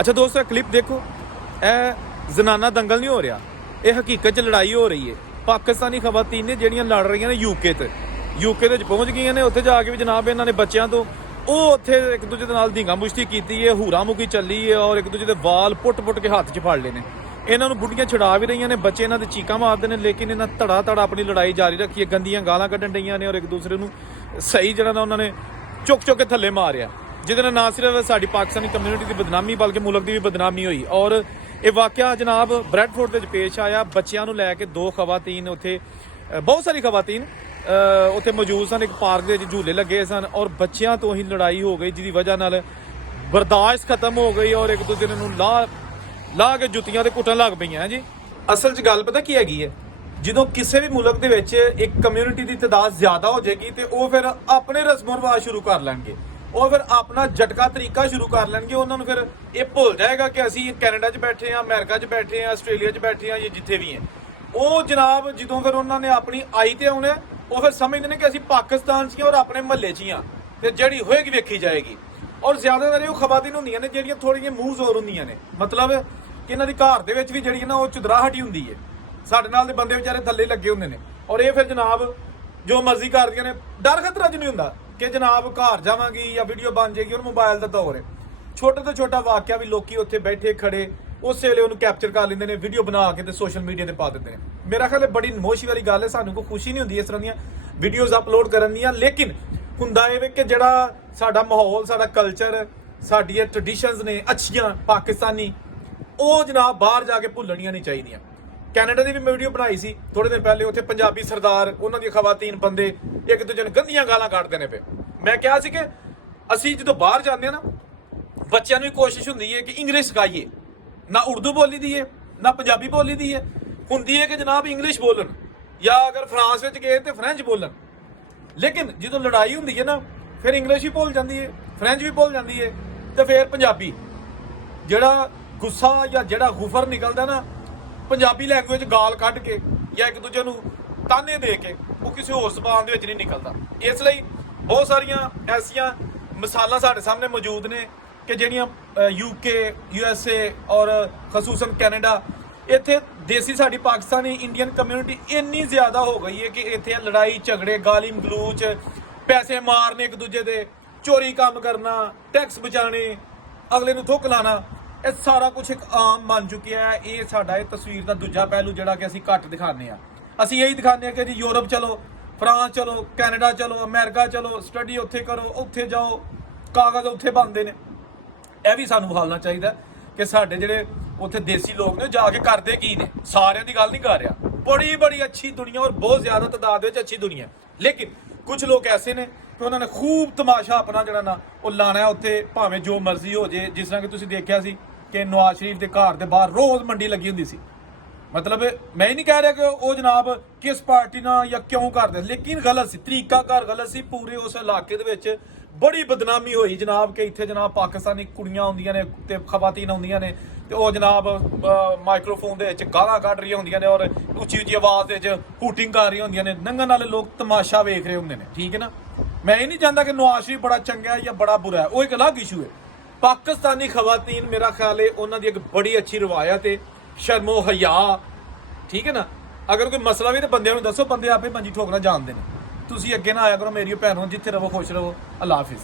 अच्छा दोस्तों क्लिप देखो, ਇਹ ਜ਼ਨਾਨਾ दंगल नहीं हो रहा, ਇਹ ਹਕੀਕਤ 'ਚ ਲੜਾਈ ਹੋ ਰਹੀ ਹੈ। ਪਾਕਿਸਤਾਨੀ ਖਵਾਤੀਨ ਨੇ ਜਿਹੜੀਆਂ ਲੜ ਰਹੀਆਂ ਨੇ ਯੂਕੇ ਦੇ ਵਿੱਚ ਪਹੁੰਚ ਗਈਆਂ ਨੇ। ਉੱਥੇ ਜਾ ਕੇ ਵੀ ਜਨਾਬ ਇਹਨਾਂ ਨੇ ਬੱਚਿਆਂ ਤੋਂ ਉਹ ਉੱਥੇ ਇੱਕ ਦੂਜੇ ਦੇ ਨਾਲ ਢੀਂਗਾ ਮੁਸ਼ਤੀ ਕੀਤੀ ਹੈ, ਹੂਰਾ ਮੁਕੀ ਚੱਲੀ ਹੈ ਔਰ ਇੱਕ ਦੂਜੇ ਦੇ ਵਾਲ ਪੁੱਟ ਕੇ ਹੱਥ 'ਚ ਫੜ ਲਏ ਨੇ। ਇਹਨਾਂ ਨੂੰ ਬੁੱਢੀਆਂ ਛੁਡਾ ਵੀ ਰਹੀਆਂ ਨੇ, ਬੱਚੇ ਇਹਨਾਂ ਦੇ ਚੀਕਾਂ ਮਾਰਦੇ ਨੇ, ਲੇਕਿਨ ਇਹਨਾਂ ਧੜਾ ਆਪਣੀ ਲੜਾਈ ਜਾਰੀ ਰੱਖੀ ਹੈ। ਗੰਦੀਆਂ ਗਾਲਾਂ ਕੱਢਣ ਡਈਆਂ ਨੇ ਔਰ ਇੱਕ ਦੂਸਰੇ ਨੂੰ ਸਹੀ ਜਿਹੜਾ ਨਾ ਉਹਨਾਂ ਨੇ ਚੁੱਕ ਕੇ ਥੱਲੇ ਮਾਰਿਆ, ਜਿਹਦੇ ਨਾਲ ਨਾ ਸਿਰਫ ਸਾਡੀ ਪਾਕਿਸਤਾਨੀ ਕਮਿਊਨਿਟੀ ਦੀ ਬਦਨਾਮੀ ਬਲਕਿ ਮੁਲਕ ਦੀ ਵੀ ਬਦਨਾਮੀ ਹੋਈ। ਔਰ ਇਹ ਵਾਕਿਆ ਜਨਾਬ ਬ੍ਰੈਡਫੋਰਡ ਵਿੱਚ ਪੇਸ਼ ਆਇਆ। ਬੱਚਿਆਂ ਨੂੰ ਲੈ ਕੇ ਦੋ ਖਵਾਤੀਨ ਉੱਥੇ, ਬਹੁਤ ਸਾਰੀ ਖਵਾਤੀਨ ਉੱਥੇ ਮੌਜੂਦ ਸਨ। ਇੱਕ ਪਾਰਕ ਦੇ ਵਿੱਚ ਝੂਲੇ ਲੱਗੇ ਸਨ ਔਰ ਬੱਚਿਆਂ ਤੋਂ ਹੀ ਲੜਾਈ ਹੋ ਗਈ, ਜਿਹਦੀ ਵਜ੍ਹਾ ਨਾਲ ਬਰਦਾਸ਼ਤ ਖਤਮ ਹੋ ਗਈ ਔਰ ਇੱਕ ਦੂਜੇ ਨੂੰ ਲਾ ਕੇ ਜੁੱਤੀਆਂ ਤੇ ਕੁੱਟਣ ਲੱਗ ਪਈਆਂ ਜੀ। ਅਸਲ 'ਚ ਗੱਲ ਪਤਾ ਕੀ ਹੈਗੀ ਹੈ, ਜਦੋਂ ਕਿਸੇ ਵੀ ਮੁਲਕ ਦੇ ਵਿੱਚ ਇੱਕ ਕਮਿਊਨਿਟੀ ਦੀ ਤਾਦਾਦ ਜ਼ਿਆਦਾ ਹੋ ਜਾਏਗੀ ਤੇ ਉਹ ਫਿਰ ਆਪਣੇ ਰਸਮੋ ਰਿਵਾਜ ਸ਼ੁਰੂ ਕਰ ਲੈਣਗੇ, ਉਹ ਫਿਰ ਆਪਣਾ ਝਟਕਾ ਤਰੀਕਾ ਸ਼ੁਰੂ ਕਰ ਲੈਣਗੇ। ਉਹਨਾਂ ਨੂੰ ਫਿਰ ਇਹ ਭੁੱਲ ਜਾਏਗਾ ਕਿ ਅਸੀਂ ਕੈਨੇਡਾ 'ਚ ਬੈਠੇ ਹਾਂ, ਅਮਰੀਕਾ 'ਚ ਬੈਠੇ ਹਾਂ, ਆਸਟ੍ਰੇਲੀਆ 'ਚ ਬੈਠੇ ਹਾਂ ਜਾਂ ਜਿੱਥੇ ਵੀ ਹੈ। ਉਹ ਜਨਾਬ ਜਦੋਂ ਫਿਰ ਉਹਨਾਂ ਨੇ ਆਪਣੀ ਆਈ ਤੇ ਆਉਣਾ, ਉਹ ਫਿਰ ਸਮਝਦੇ ਨੇ ਕਿ ਅਸੀਂ ਪਾਕਿਸਤਾਨ 'ਚ ਹੀ ਔਰ ਆਪਣੇ ਮਹੱਲੇ 'ਚ ਹੀ ਹਾਂ ਤੇ ਜਿਹੜੀ ਹੋਏਗੀ ਵੇਖੀ ਜਾਏਗੀ। ਔਰ ਜ਼ਿਆਦਾਤਰ ਉਹ ਖਵਾਤੀਨ ਹੁੰਦੀਆਂ ਨੇ ਜਿਹੜੀਆਂ ਥੋੜ੍ਹੀਆਂ ਮੂੰਹ ਜ਼ੋਰ ਹੁੰਦੀਆਂ ਨੇ, ਮਤਲਬ ਕਿ ਇਹਨਾਂ ਦੀ ਘਰ ਦੇ ਵਿੱਚ ਵੀ ਜਿਹੜੀ ਨਾ ਉਹ ਚੁਦਰਾਹਟ ਹੀ ਹੁੰਦੀ ਹੈ। ਸਾਡੇ ਨਾਲ ਦੇ ਬੰਦੇ ਵਿਚਾਰੇ ਥੱਲੇ ਲੱਗੇ ਹੁੰਦੇ ਨੇ ਔਰ ਇਹ ਫਿਰ ਜਨਾਬ ਜੋ ਮਰਜ਼ੀ ਕਰਦੀਆਂ ਨੇ। ਡਰ ਖਤਰਾ ਜ ਨਹੀਂ ਹੁੰਦਾ ਕਿ ਜਨਾਬ ਘਰ ਜਾਵਾਂਗੀ ਜਾਂ ਵੀਡੀਓ ਬਣ ਜਾਏਗੀ। ਔਰ ਮੋਬਾਈਲ ਦਾ ਦੌਰ ਹੈ, ਛੋਟੇ ਤੋਂ ਛੋਟਾ ਵਾਕਿਆ ਵੀ ਲੋਕੀ ਉੱਥੇ ਬੈਠੇ ਖੜੇ ਉਸੇ ਵੇਲੇ ਉਹਨੂੰ ਕੈਪਚਰ ਕਰ ਲੈਂਦੇ ਨੇ, ਵੀਡੀਓ ਬਣਾ ਕੇ ਤੇ ਸੋਸ਼ਲ ਮੀਡੀਆ ਤੇ ਪਾ ਦਿੰਦੇ ਨੇ। ਮੇਰਾ ਖਿਆਲ ਹੈ ਬੜੀ ਨਮੋਸ਼ੀ ਵਾਲੀ ਗੱਲ ਹੈ, ਸਾਨੂੰ ਕੋਈ ਖੁਸ਼ੀ ਨਹੀਂ ਹੁੰਦੀ ਇਸ ਤਰ੍ਹਾਂ ਦੀਆਂ ਵੀਡੀਓਜ਼ ਅਪਲੋਡ ਕਰਨ ਦੀਆਂ। ਲੇਕਿਨ ਹੁੰਦਾ ਇਹ ਕਿ ਜਿਹੜਾ ਸਾਡਾ ਮਾਹੌਲ, ਸਾਡਾ ਕਲਚਰ, ਸਾਡੀਆਂ ਟ੍ਰੈਡੀਸ਼ਨਸ ਨੇ ਅੱਛੀਆਂ ਪਾਕਿਸਤਾਨੀ, ਉਹ ਜਨਾਬ ਬਾਹਰ ਜਾ ਕੇ ਭੁੱਲਣੀਆਂ ਨਹੀਂ ਚਾਹੀਦੀਆਂ। ਕੈਨੇਡਾ ਦੀ ਵੀ ਮੈਂ ਵੀਡੀਓ ਬਣਾਈ ਸੀ ਥੋੜੇ ਦਿਨ ਪਹਿਲੇ, ਉੱਥੇ ਪੰਜਾਬੀ ਸਰਦਾਰ ਉਹਨਾਂ ਦੀਆਂ ਖਵਾਤੀਨ ਬੰਦੇ ਇੱਕ ਦੂਜੇ ਨੂੰ ਗੰਦੀਆਂ ਗਾਲਾਂ ਕੱਢਦੇ ਨੇ ਪਏ। ਮੈਂ ਕਿਹਾ ਸੀ ਕਿ ਅਸੀਂ ਜਦੋਂ ਬਾਹਰ ਜਾਂਦੇ ਆ ਨਾ, ਬੱਚਿਆਂ ਨੂੰ ਵੀ ਕੋਸ਼ਿਸ਼ ਹੁੰਦੀ ਹੈ ਕਿ ਇੰਗਲਿਸ਼ ਸਿਖਾਈਏ, ਨਾ ਉਰਦੂ ਬੋਲੀ ਦੀ ਹੈ ਨਾ ਪੰਜਾਬੀ ਬੋਲੀ ਦੀ ਹੈ। ਹੁੰਦੀ ਹੈ ਕਿ ਜਨਾਬ ਇੰਗਲਿਸ਼ ਬੋਲਣ ਜਾਂ ਅਗਰ ਫਰਾਂਸ ਵਿੱਚ ਗਏ ਤੇ ਫ੍ਰੈਂਚ ਬੋਲਣ। ਲੇਕਿਨ ਜਦੋਂ ਲੜਾਈ ਹੁੰਦੀ ਹੈ ਨਾ, ਫਿਰ ਇੰਗਲਿਸ਼ ਵੀ ਭੁੱਲ ਜਾਂਦੀ ਹੈ, ਫ੍ਰੈਂਚ ਵੀ ਭੁੱਲ ਜਾਂਦੀ ਹੈ ਤੇ ਫਿਰ ਪੰਜਾਬੀ, ਜਿਹੜਾ ਗੁੱਸਾ ਜਾਂ ਜਿਹੜਾ ਗੁਫਰ ਨਿਕਲਦਾ ਨਾ ਪੰਜਾਬੀ ਲੈਂਗੁਏਜ ਗਾਲ ਕੱਢ ਕੇ ਜਾਂ ਇੱਕ ਦੂਜੇ ਨੂੰ ਤਾਨੇ ਦੇ ਕੇ, ਉਹ ਕਿਸੇ ਹੋਰ ਜ਼ਬਾਨ ਦੇ ਵਿੱਚ ਨਹੀਂ ਨਿਕਲਦਾ। ਇਸ ਲਈ ਬਹੁਤ ਸਾਰੀਆਂ ਐਸੀਆਂ ਮਿਸਾਲਾਂ ਸਾਡੇ ਸਾਹਮਣੇ ਮੌਜੂਦ ਨੇ ਕਿ ਜਿਹੜੀਆਂ ਯੂਕੇ, USA ਔਰ ਖਸੂਸਨ ਕੈਨੇਡਾ, ਇੱਥੇ ਦੇਸੀ ਸਾਡੀ ਪਾਕਿਸਤਾਨੀ ਇੰਡੀਅਨ ਕਮਿਊਨਿਟੀ ਇੰਨੀ ਜ਼ਿਆਦਾ ਹੋ ਗਈ ਹੈ ਕਿ ਇੱਥੇ ਲੜਾਈ ਝਗੜੇ, ਗਾਲੀ ਗਲੂਚ, ਪੈਸੇ ਮਾਰਨੇ ਇੱਕ ਦੂਜੇ ਦੇ, ਚੋਰੀ ਕੰਮ ਕਰਨਾ, ਟੈਕਸ ਬਚਾਣੇ, ਅਗਲੇ ਨੂੰ ਥੁੱਕ ਲਾਣਾ, ਇਹ ਸਾਰਾ ਕੁਝ ਇੱਕ ਆਮ ਬਣ ਚੁੱਕਿਆ ਹੈ। ਇਹ ਸਾਡਾ ਇਹ ਤਸਵੀਰ ਦਾ ਦੂਜਾ ਪਹਿਲੂ ਜਿਹੜਾ ਕਿ ਅਸੀਂ ਘੱਟ ਦਿਖਾਉਂਦੇ ਹਾਂ। ਅਸੀਂ ਇਹੀ ਦਿਖਾਉਂਦੇ ਹਾਂ ਕਿ ਜੀ ਯੂਰਪ ਚਲੋ, ਫਰਾਂਸ ਚਲੋ, ਕੈਨੇਡਾ ਚਲੋ, ਅਮਰੀਕਾ ਚਲੋ, ਸਟੱਡੀ ਉੱਥੇ ਕਰੋ, ਉੱਥੇ ਜਾਓ, ਕਾਗਜ਼ ਉੱਥੇ ਬਣਦੇ ਨੇ। ਇਹ ਵੀ ਸਾਨੂੰ ਵਿਖਾਉਣਾ ਚਾਹੀਦਾ ਕਿ ਸਾਡੇ ਜਿਹੜੇ ਉੱਥੇ ਦੇਸੀ ਲੋਕ ਨੇ ਜਾ ਕੇ ਕਰਦੇ ਕੀ ਨੇ। ਸਾਰਿਆਂ ਦੀ ਗੱਲ ਨਹੀਂ ਕਰ ਰਿਹਾ, ਬੜੀ ਅੱਛੀ ਦੁਨੀਆ ਔਰ ਬਹੁਤ ਜ਼ਿਆਦਾ ਤਾਦਾਦ ਵਿੱਚ ਅੱਛੀ ਦੁਨੀਆ, ਲੇਕਿਨ ਕੁਝ ਲੋਕ ਐਸੇ ਨੇ ਕਿ ਉਹਨਾਂ ਨੇ ਖੂਬ ਤਮਾਸ਼ਾ ਆਪਣਾ ਜਿਹੜਾ ਨਾ ਉਹ ਲਾਣਾ ਉੱਥੇ, ਭਾਵੇਂ ਜੋ ਮਰਜ਼ੀ ਹੋ ਜੇ। ਜਿਸ ਤਰ੍ਹਾਂ ਕਿ ਤੁਸੀਂ ਦੇਖਿਆ ਸੀ ਕਿ ਨਵਾਜ਼ ਸ਼ਰੀਫ ਦੇ ਘਰ ਦੇ ਬਾਹਰ ਰੋਜ਼ ਮੰਡੀ ਲੱਗੀ ਹੁੰਦੀ ਸੀ। ਮਤਲਬ ਮੈਂ ਹੀ ਨਹੀਂ ਕਹਿ ਰਿਹਾ ਕਿ ਉਹ ਜਨਾਬ ਕਿਸ ਪਾਰਟੀ ਨਾਲ ਜਾਂ ਕਿਉਂ ਕਰਦੇ, ਲੇਕਿਨ ਗਲਤ ਸੀ, ਤਰੀਕਾਕਾਰ ਗਲਤ ਸੀ। ਪੂਰੇ ਉਸ ਇਲਾਕੇ ਦੇ ਵਿੱਚ ਬੜੀ ਬਦਨਾਮੀ ਹੋਈ ਜਨਾਬ ਕਿ ਇੱਥੇ ਜਨਾਬ ਪਾਕਿਸਤਾਨੀ ਕੁੜੀਆਂ ਹੁੰਦੀਆਂ ਨੇ ਤੇ ਖਵਾਤੀਨ ਹੁੰਦੀਆਂ ਨੇ ਤੇ ਉਹ ਜਨਾਬ ਮਾਈਕ੍ਰੋਫੋਨ ਦੇ ਵਿੱਚ ਗਾਲਾਂ ਕੱਢ ਰਹੀਆਂ ਹੁੰਦੀਆਂ ਨੇ ਔਰ ਉੱਚੀ ਆਵਾਜ਼ ਦੇ ਵਿੱਚ ਹੂਟਿੰਗ ਕਰ ਰਹੀਆਂ ਹੁੰਦੀਆਂ ਨੇ। ਨੰਗਣ ਵਾਲੇ ਲੋਕ ਤਮਾਸ਼ਾ ਵੇਖ ਰਹੇ ਹੁੰਦੇ ਨੇ, ਠੀਕ ਹੈ ਨਾ। ਮੈਂ ਇਹ ਨਹੀਂ ਚਾਹੁੰਦਾ ਕਿ ਨਵਾਜ਼ ਸ਼ਰੀਫ ਬੜਾ ਚੰਗਾ ਹੈ ਜਾਂ ਬੜਾ ਬੁਰਾ ਹੈ, ਉਹ ਇੱਕ ਅਲੱਗ ਇਸ਼ੂ ਹੈ। ਪਾਕਿਸਤਾਨੀ ਖਵਾਤੀਨ ਮੇਰਾ ਖਿਆਲ ਹੈ ਉਹਨਾਂ ਦੀ ਇੱਕ ਬੜੀ ਅੱਛੀ ਰਵਾਇਤ ਹੈ, ਸ਼ਰਮੋ ਹਯਾ, ਠੀਕ ਹੈ ਨਾ। ਅਗਰ ਕੋਈ ਮਸਲਾ ਵੀ ਤਾਂ ਬੰਦਿਆਂ ਨੂੰ ਦੱਸੋ, ਬੰਦੇ ਆਪੇ ਮੰਜੀ ਠੋਕਣਾ ਜਾਣਦੇ ਨੇ। ਤੁਸੀਂ ਅੱਗੇ ਨਾ ਆਇਆ ਕਰੋ ਮੇਰੀ ਭੈਣੋਂ, ਜਿੱਥੇ ਰਹੋ ਖੁਸ਼ ਰਹੋ। ਅੱਲਾ ਹਾਫਿਜ਼।